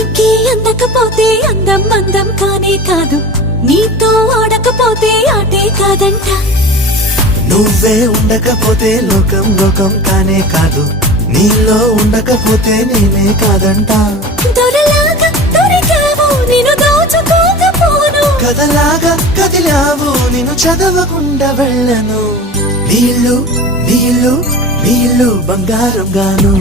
నీకే అందకపోతే అందం అందం కానే కాదు, నీతో ఆడకపోతే ఆటే కాదంట. నువ్వే ఉండకపోతే లోకం లోకం కానే కాదు, నీలో ఉండకపోతే నేనే కాదంట. దొరలాగా దొరికావు నిన్ను దోచుకోకపోను, కథలాగా కదిలావు నిన్ను చదవకుండా వెళ్ళను. నీళ్ళు నీళ్ళు నీళ్ళు బంగారం గాను.